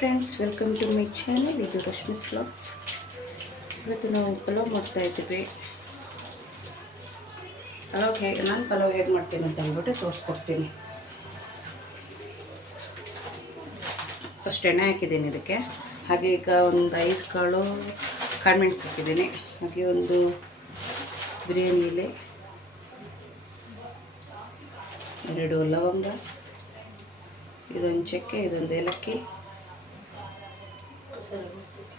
Friends welcome to my channel ಇದು Rashmi's vlogs ಇವತ್ತು ನಾವು ಪಲಾವ್ ಮಾಡ್ತಾ ಇದ್ದೀವಿ. ಪಲಾವ್ ಹೇಗೆ ನಾನು ಪಲಾವ್ ಹೇಗೆ ಮಾಡ್ತೀನಿ ಅಂತ ಅಂದ್ಬಿಟ್ಟು ತೋರಿಸ್ಕೊಡ್ತೀನಿ. ಫಸ್ಟ್ ಎಣ್ಣೆ ಹಾಕಿದ್ದೀನಿ ಇದಕ್ಕೆ. ಹಾಗೆ ಈಗ ಒಂದು ಐದು ಕಾಳು ಕಾಳುಮೆಣ್ಸು ಹಾಕಿದ್ದೀನಿ. ಹಾಗೆ ಒಂದು ಬಿರಿಯಾನಿಲಿ ಎರಡು ಲವಂಗ. ಇದೊಂದು ಚಕ್ಕೆ, ಇದೊಂದು ಏಲಕ್ಕಿ.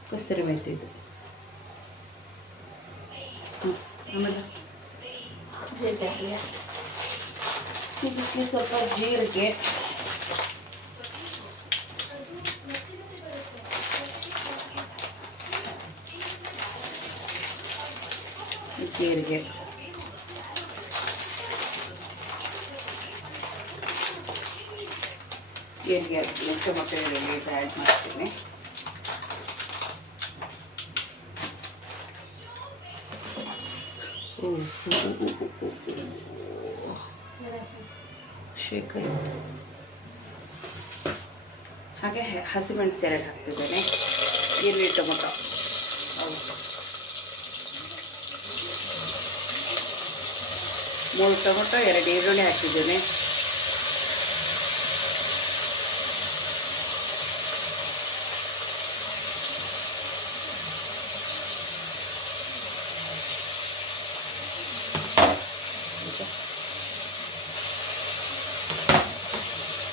ಕಸ್ತೂರಿ ಮೆಂತಿ ಇದು ಹ್ಮ್. ಆಮೇಲೆ? ಇದಕ್ಕೆ ಸ್ವಲ್ಪ ಜೀರಿಗೆ. ಜೀರಿಗೆ. ಜೀರಿಗೆ ಹಾಕ್ತೀನಿ ಮಕ್ಕಳಿಗೆ ಆ್ಯಡ್ ಮಾಡ್ತೀನಿ. ಶೇಕ ಇತ್ತು ಹಾಗೆ ಹಸಿಮೆಣಸು ಎರಡು ಹಾಕ್ತಿದ್ದೇನೆ. ಈರುಳ್ಳಿ ಟೊಮೊಟೊ. ಮೂರು ಟೊಮೊಟೊ ಎರಡು ಈರುಳ್ಳಿ ಹಾಕಿದ್ದೇನೆ.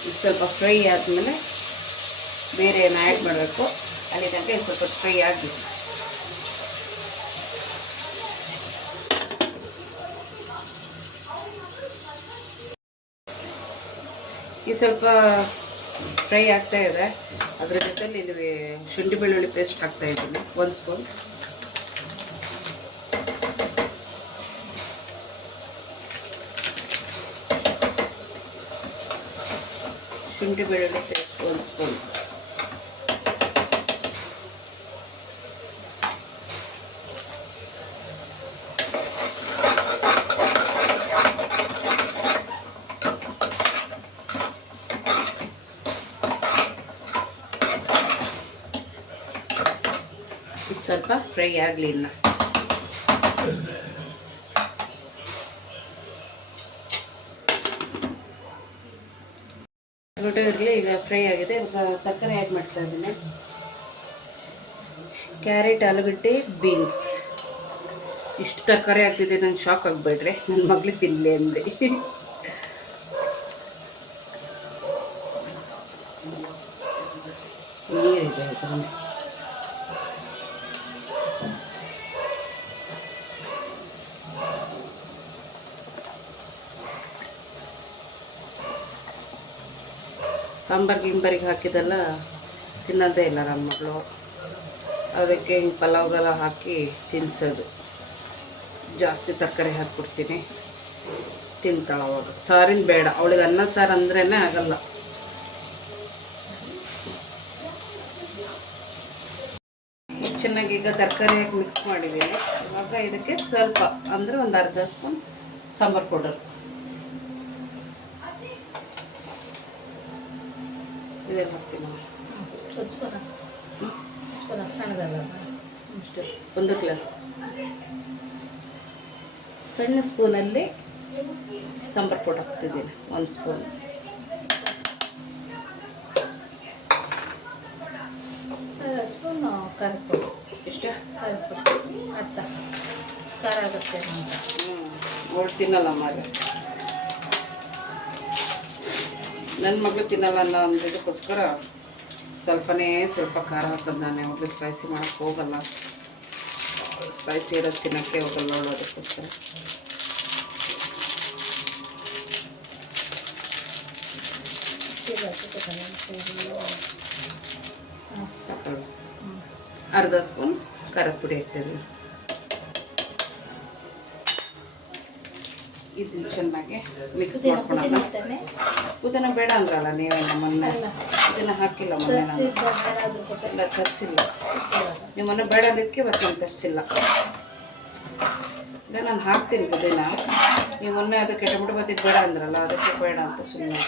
ಇದು ಸ್ವಲ್ಪ ಫ್ರೈ ಆದಮೇಲೆ ಬೇರೆ ಏನು ಆ್ಯಡ್ ಮಾಡಬೇಕು? ಅಲ್ಲಿ ತನಕ ಸ್ವಲ್ಪ ಫ್ರೈ ಆಗಬೇಕು ಇದು ಸ್ವಲ್ಪ ಫ್ರೈ ಆಗ್ತಾ ಇದೆ. ಅದರ ಜೊತೆಲಿ ಇಲ್ಲಿ ಶುಂಠಿ ಬೆಳ್ಳುಳ್ಳಿ ಪೇಸ್ಟ್ ಹಾಕ್ತಾ ಇದ್ದೀನಿ. ಒಂದು ಸ್ಪೂನ್ ಶುಂಠಿ ಬೆಳ್ಳುಳ್ಳಿ ಪೇಸ್ಟ್ ಒಂದು ಸ್ಪೂನ್ ಇದು ಸ್ವಲ್ಪ ಫ್ರೈ ಆಗಲಿ ಇನ್ನು ಟೊಮೆಟೊ ಇರಲಿ, ಈಗ ಫ್ರೈ ಆಗಿದೆ. ತರಕಾರಿ ಆ್ಯಡ್ ಮಾಡ್ತಾ ಇದ್ದೀನಿ. ಕ್ಯಾರೆಟ್ ಆಲೂಗಡ್ಡೆ ಬೀನ್ಸ್ ಇಷ್ಟು ತರಕಾರಿ ಆಗ್ತಿದೆ, ನಂಗೆ ಶಾಕ್ ಆಗಬೇಡ್ರಿ ನನ್ನ ಮಗಳಿಗೆ ತಿನ್ನಲಿ ಅಂದೆ. ನೀರಿದೆ ಇದರಲ್ಲಿ ಸಾಂಬಾರು, ಗಿಂಬರಿಗೆ ಹಾಕಿದೆಲ್ಲ ತಿನ್ನೋದೇ ಇಲ್ಲ ನನ್ನ ಮಗಳು. ಅದಕ್ಕೆ ಹಿಂಗೆ ಪಲಾವ್ಗೆಲ್ಲ ಹಾಕಿ ತಿನ್ಸೋದು. ಜಾಸ್ತಿ ತರಕಾರಿ ಹಾಕ್ಬಿಡ್ತೀನಿ. ತಿಂತಾಳೆ ಅವಾಗ. ಸಾರಿನ ಬೇಡ. ಅವಳಿಗೆ ಅನ್ನ ಸಾರು ಅಂದ್ರೇ ಆಗಲ್ಲ. ಚೆನ್ನಾಗಿ ಈಗ ತರಕಾರಿ ಹಾಕಿ ಮಿಕ್ಸ್ ಮಾಡಿದ್ದೀನಿ. ಇವಾಗ ಇದಕ್ಕೆ ಸ್ವಲ್ಪ, ಅಂದರೆ ಒಂದು ಅರ್ಧ ಸ್ಪೂನ್ ಸಾಂಬಾರು ಪೌಡರ್. ಇದೆಲ್ಲ ಹಾಕ್ತೀನಿ ನಾವು. ಅಷ್ಟೇ ಒಂದು ಗ್ಲಾಸ್ ಸಣ್ಣ ಸ್ಪೂನಲ್ಲಿ ಸಾಂಬಾರು ಪೌಡರ್ ಹಾಕ್ತಿದ್ದೀನಿ ಒಂದು ಸ್ಪೂನ್. ಸ್ಪೂನು ಖಾರದ ಪುಡಿ. ಇಷ್ಟೇ? ಖಾರದ ಪುಡಿ. ಅತ್ತ ಖಾರ ಆಗುತ್ತೆ ಹ್ಞೂ ತಿನ್ನಲ್ಲ ಮಗ ನನ್ನ ಮಗಳು ತಿನ್ನಲ್ಲ ಅನ್ನೋ ಒಂದು ಇದಕ್ಕೋಸ್ಕರ ಸ್ವಲ್ಪನೇ ಸ್ವಲ್ಪ ಖಾರ ಹಾಕೋದು ನಾನು. ಯಾವಾಗಲೂ ಸ್ಪೈಸಿ ಮಾಡೋಕ್ಕೆ ಹೋಗಲ್ಲ. ಸ್ಪೈಸಿ ಇರೋದು ತಿನ್ನೋಕ್ಕೆ ಹೋಗಲ್ಲ ಅದಕ್ಕೋಸ್ಕರ. ಅರ್ಧ ಸ್ಪೂನ್ ಖಾರದ ಪುಡಿ ಹಾಕ್ತಿದ್ದೀನಿ ಇದನ್ನ ಚೆನ್ನಾಗಿ ಮಿಕ್ಸ್ ಮಾಡ್ಕೊಳ್ಳೋಣ ಪುದೀನ ಬೇಡ ಅಂದ್ರಲ್ಲ ನೀವೇ ನಮ್ಮನ್ನ ಅಲ್ಲ. ಇದನ್ನ ಹಾಕಿಲ್ಲ ಮೊನ್ನೆ ಇಲ್ಲ ತರಿಸಿಲ್ಲ. ನೀವು ಮೊನ್ನೆ ಬೇಡ ಅದಕ್ಕೆ ಬರ್ತೀನಿ ತರಿಸಿಲ್ಲ. ಇಲ್ಲ ನಾನು ಹಾಕ್ತೀನಿ ಪುದೀನ. ನೀವು ಮೊನ್ನೆ ಅದಕ್ಕೆ ಟೊಮೆಟೊ ಬತ್ತಿಗೆ ಬೇಡ ಅಂದ್ರಲ್ಲ ಅದಕ್ಕೆ ಬೇಡ ಅಂತ ಸುಮ್ಮನೆ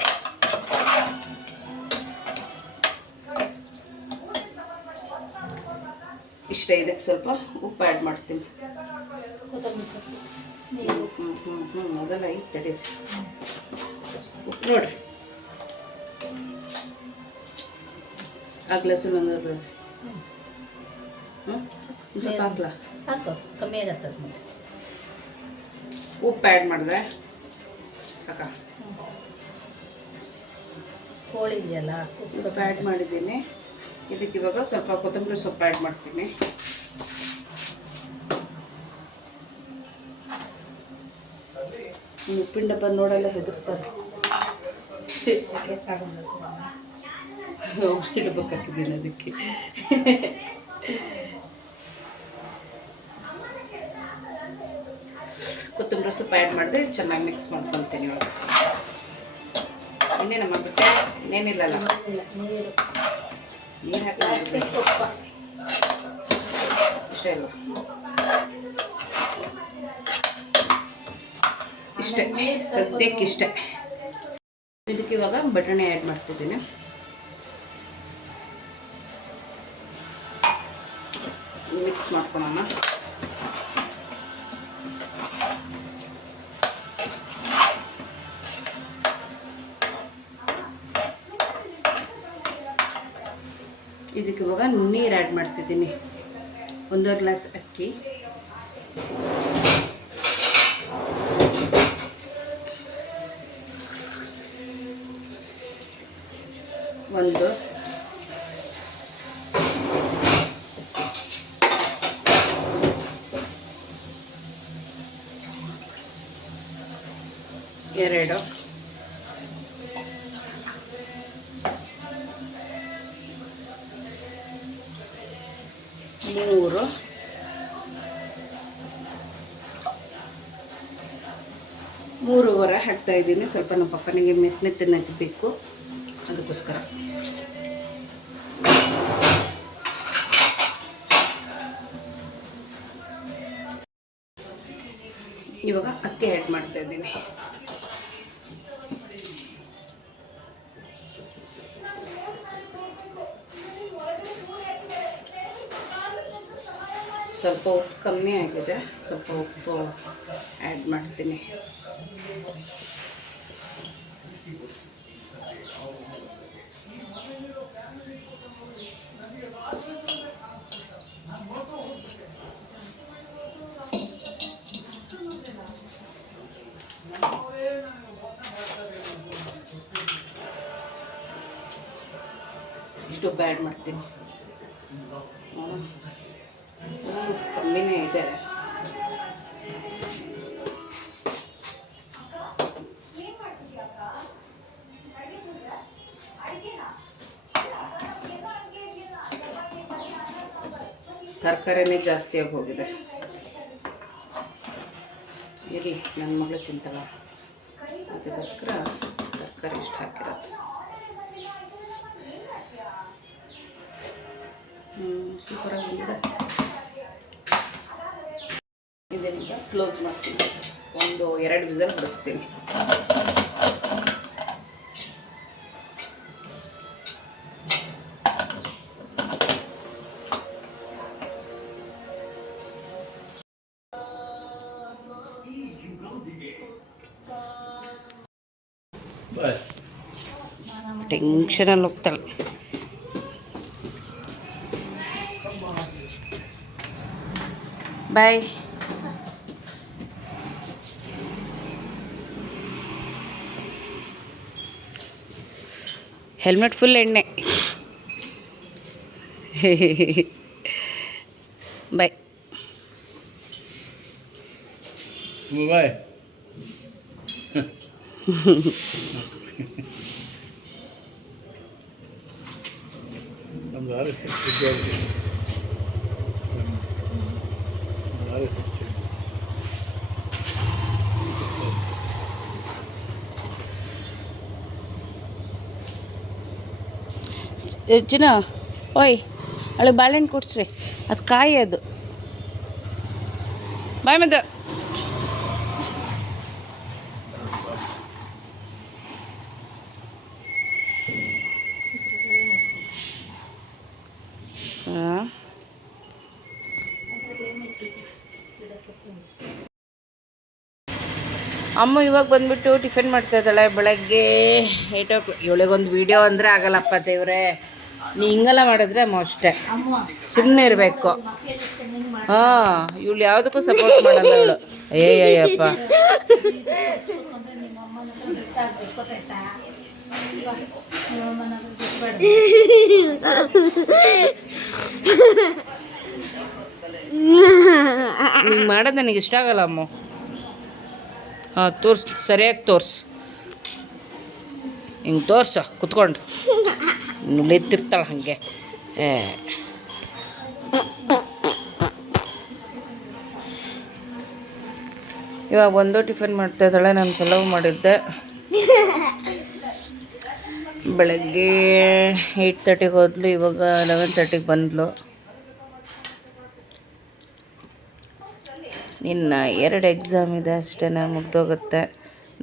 ಇಷ್ಟ ಇದಕ್ಕೆ ಸ್ವಲ್ಪ ಉಪ್ಪು ಆ್ಯಡ್ ಮಾಡ್ತೀನಿ. ಹ್ಞೂ ಹ್ಞೂ ಹ್ಞೂ ಅದೆಲ್ಲ ಐತೆ ತಡೀರಿ ಉಪ್ಪು ನೋಡ್ರಿ ಆ ಗ್ಲಾಸು. ಒಂದು ಗ್ಲಾಸ್ ಹ್ಞೂ ಸ್ವಲ್ಪ ಹಾಕ್ಲಾ? ಹಾಕೋ ಕಮ್ಮಿ ಆಗತ್ತೆ ಉಪ್ಪು ಆ್ಯಡ್ ಮಾಡಿದೆ. ಸಾಕ? ಕೋಳಿ ಇದೆಯಲ್ಲ ಉಪ್ಪು ಆ್ಯಡ್ ಮಾಡಿದ್ದೀನಿ. ಇದಕ್ಕೆ ಇವಾಗ ಸ್ವಲ್ಪ ಕೊತ್ತಂಬರಿ ಸೊಪ್ಪು ಆ್ಯಡ್ ಮಾಡ್ತೀನಿ. ಉಪ್ಪಿನ ಡಬ್ಬ ನೋಡೆಲ್ಲ ಹೆದರ್ತಾರೆ. ಔಷಧಿ ಡಬ್ಬಕ್ಕೆ ಹಾಕಿದ್ದೀನಿ ಅದಕ್ಕೆ. ಕೊತ್ತಂಬರಿ ಸೊಪ್ಪು ಆ್ಯಡ್ ಮಾಡಿದೆ ಚೆನ್ನಾಗಿ ಮಿಕ್ಸ್ ಮಾಡ್ಕೊಳ್ತೀನಿ ಇವಾಗ. ಇನ್ನೇನಮ್ಮ ಬಿಟ್ಟೆ ಇನ್ನೇನಿಲ್ಲಲ್ಲ ನೀರು ಹಾಕಿ ಅಷ್ಟೇ ಅಲ್ವಾ? ಇಷ್ಟೇ ಇಷ್ಟೇ ಇದಕ್ಕೆ ಇವಾಗ ಬಟಾಣಿ ಆ್ಯಡ್ ಮಾಡ್ತಿದ್ದೀನಿ. ಮಿಕ್ಸ್ ಮಾಡ್ಕೊಳೋಣ ಇದಕ್ಕೆ ಇವಾಗ ನೀರು ಆ್ಯಡ್ ಮಾಡ್ತಿದ್ದೀನಿ. ಒಂದೂವರೆ ಗ್ಲಾಸ್ ಅಕ್ಕಿ ಒಂದು ಎರಡು. ಮೂರು. ಮೂರುವರೆ ಹಾಕ್ತಾ ಇದ್ದೀನಿ. ಸ್ವಲ್ಪ ನಮ್ಮ ಪಪ್ಪನಿಗೆ ಮೆತ್ತನೆ ಬೇಕು. ಅದಕ್ಕೋಸ್ಕರ. ಇವಾಗ ಅಕ್ಕಿ ಆ್ಯಡ್ ಮಾಡ್ತಾ ಇದ್ದೀನಿ. ಸ್ವಲ್ಪ ಉಪ್ಪು ಕಮ್ಮಿ ಆಗಿದೆ. ಸ್ವಲ್ಪ ಉಪ್ಪು ಆ್ಯಡ್ ಮಾಡ್ತೀನಿ. ಇಷ್ಟು ಉಪ್ಪು ಆ್ಯಡ್ ಮಾಡ್ತೀನಿ. ತರಕಾರಿನೇ ಜಾಸ್ತಿಯಾಗಿ ಹೋಗಿದೆ. ಇರಲಿ ನನ್ನ ಮಗಳು ತಿಂತಾಳ. ಅದಕ್ಕೋಸ್ಕರ ತರಕಾರಿ ಇಷ್ಟು ಹಾಕಿರೋದು. ಸೂಪರಾಗಿ ಬಂದಿದೆ. ಕ್ಲೋಸ್ ಮಾಡ್ತೀನಿ. ಒಂದು ಎರಡು ವಿಸಲ್ ಬಿಡಿಸ್ತೀನಿ. ಟೆನ್ಷನಲ್ಲಿ ಹೋಗ್ತಾಳೆ. ಬಾಯ್ ಹೆಲ್ಮೆಟ್ ಫುಲ್ ಎಣ್ಣೆ. ಬಾಯ್ ಬಾಯ್ ನಮ್ದು ಆರ್ ಎಸ್ ಎಸ್ ವಿದ್ಯಾರ್ಥಿ ಓಯ್ ಅವಳಿಗೆ ಬಾಳೆಹಣ್ಣು ಕೊಡ್ಸ್ರಿ. ಅದು ಕಾಯಿ ಅದು. ಬಾಯ್ ಮದ್ದು ಅಮ್ಮ ಇವಾಗ ಬಂದ್ಬಿಟ್ಟು ಟಿಫಿನ್ ಮಾಡ್ತಾ ಇದ್ದಾಳೆ ಬೆಳಗ್ಗೆ. Eight o'clock. ಇವಳಿಗೊಂದು ವೀಡಿಯೋ ಅಂದರೆ ಆಗಲ್ಲಪ್ಪ ದೇವ್ರೆ. ನೀ ಹಿಂಗೆಲ್ಲ ಮಾಡಿದ್ರೆ ಅಮ್ಮ ಅಷ್ಟೇ. ಸುಮ್ಮನೆ ಇರಬೇಕು. ಹಾಂ, ಇವಳು ಯಾವುದಕ್ಕೂ ಸಪೋರ್ಟ್ ಮಾಡಲ್ಲ ಏಯ್ ಏಯ್ಯಪ್ಪ ಮಾಡೋದು ನನಗೆ ಇಷ್ಟ ಆಗಲ್ಲ ಅಮ್ಮ. ಹಾಂ, ತೋರ್ಸ್, ಸರಿಯಾಗಿ ತೋರ್ಸು. ಹಿಂಗೆ ತೋರ್ಸ, ಕುತ್ಕೊಂಡು. ನುಳಿತಿರ್ತಾಳೆ ಹಾಗೆ. ಏ. ಇವಾಗ ಒಂದು ಟಿಫಿನ್ ಮಾಡ್ತಾ ಇದ್ದಾಳೆ, ನಾನು ಪಲಾವ್ ಮಾಡಿದ್ದೆ. ಬೆಳಗ್ಗೆ ಏಯ್ಟ್ ತರ್ಟಿಗೆ ಹೋದ್ಲು ಇವಾಗ ಲೆವೆನ್ ತರ್ಟಿಗೆ ಬಂದ್ಲು. ಇನ್ನು ಎರಡು ಎಕ್ಸಾಮ್ ಇದೆ ಅಷ್ಟೇ ಮುಗ್ದೋಗುತ್ತೆ.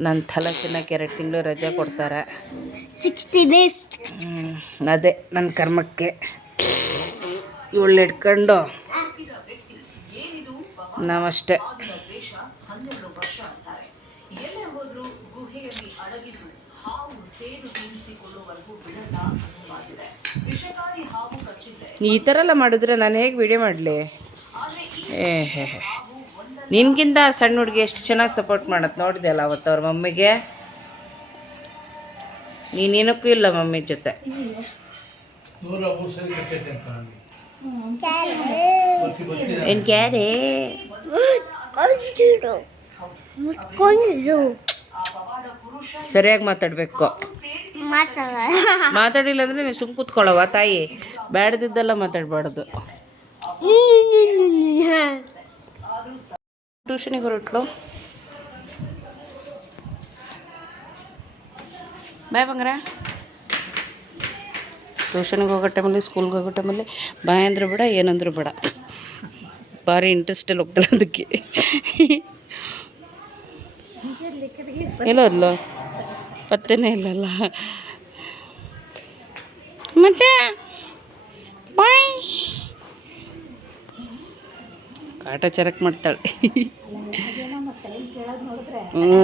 ನನ್ನ ತಲೆ ತಿನ್ನಕ್ಕೆ ಎರಡು ತಿಂಗಳು ರಜೆ ಕೊಡ್ತಾರೆ. ಸಿಕ್ಸ್ಟಿ ಡೇಸ್ ಅದೇ ನನ್ನ ಕರ್ಮಕ್ಕೆ. ಇವಳು ಇಟ್ಕೊಂಡು ನಾವಷ್ಟೇ ಈ ಥರ ಎಲ್ಲ ಮಾಡಿದ್ರೆ ನಾನು ಹೇಗೆ ವಿಡಿಯೋ ಮಾಡಲಿ? ಏ ಹೇ ಹೇ. ನಿನ್ಗಿಂತ ಸಣ್ಣ ಹುಡುಗಿ ಎಷ್ಟು ಚೆನ್ನಾಗಿ ಸಪೋರ್ಟ್ ಮಾಡತ್ತೆ ನೋಡಿದೆ ಅಲ್ಲ ಅವತ್ತು ಅವ್ರ ಮಮ್ಮಿಗೆ? ನೀನೇನಕ್ಕೂ ಇಲ್ಲ ಮಮ್ಮಿ ಜೊತೆ. ಏನು ಕ್ಯಾರೆ? ಸರಿಯಾಗಿ ಮಾತಾಡಬೇಕು. ಮಾತಾಡ ಮಾತಾಡಿಲ್ಲ. ಅಂದರೆ ನೀವು ಸುಮ್ ಕೂತ್ಕೊಳ್ಳವ ತಾಯಿ. ಬೇಡದಿದ್ದೆಲ್ಲ ಮಾತಾಡಬಾರ್ದು. ಟ್ಯೂಷನಿಗೆ ಹೊರಟ್ಲು. ಬಾಯ್ ಬಂಗಾರ. ಟ್ಯೂಷನ್ಗೆ ಹೋಗೋ ಟೈಮಲ್ಲಿ, ಸ್ಕೂಲ್ಗೆ ಹೋಗೋ ಟೈಮಲ್ಲಿ, ಬಾಯ್ ಅಂದ್ರೆ ಬೇಡ ಏನಂದ್ರು ಬೇಡ. ಭಾರಿ ಇಂಟ್ರೆಸ್ಟಲ್ಲಿ ಹೋಗ್ತಾಳೆ ಅದಕ್ಕೆ. ಎಲ್ಲೋ ಪತ್ತೆನೇ ಇಲ್ಲಲ್ಲ. ಮತ್ತೆ? ಬಾಯ್ ಕಾಟ ಚರಕ್ ಮಾಡ್ತಾಳೆ. ಹ್ಞೂ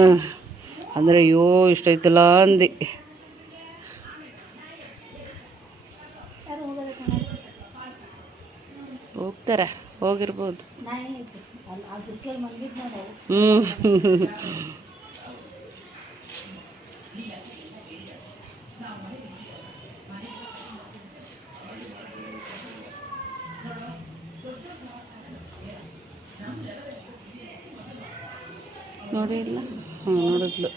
ಅಂದರೆ ಅಯ್ಯೋ ಇಷ್ಟೈತಲ್ಲ ಅಂದಿ. ಹೋಗ್ತಾರೆ, ಹೋಗಿರ್ಬೋದು. ಹ್ಞೂ ನೋಡಿ ಇಲ್ಲ. ಹ್ಞೂ ನೋಡಿದ್ಲು.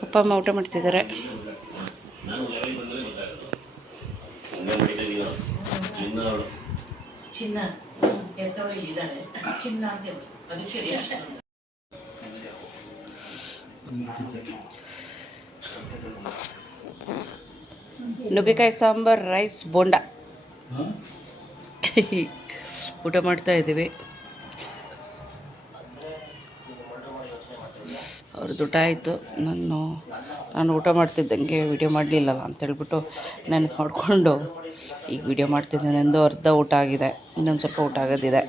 ಪಪ್ಪ ಅಮ್ಮ ಊಟ ಮಾಡ್ತಿದ್ದಾರೆ. ನುಗ್ಗೆಕಾಯಿ ಸಾಂಬಾರ್ ರೈಸ್ ಬೋಂಡ. ಊಟ ಮಾಡ್ತಾ ಇದ್ದೀವಿ. ಅವ್ರದ್ದು ಊಟ ಆಯಿತು. ನಾನು ನಾನು ಊಟ ಮಾಡ್ತಿದ್ದಂಗೆ ವಿಡಿಯೋ ಮಾಡಲಿಲ್ಲಲ್ಲ ಅಂತೇಳ್ಬಿಟ್ಟು ನೆನಪು ಮಾಡಿಕೊಂಡು ಈಗ ವಿಡಿಯೋ ಮಾಡ್ತಿದ್ದೆ ಎಂದು ಅರ್ಧ ಊಟ ಆಗಿದೆ. ಇನ್ನೊಂದು ಸ್ವಲ್ಪ ಊಟ ಆಗೋದಿದೆ.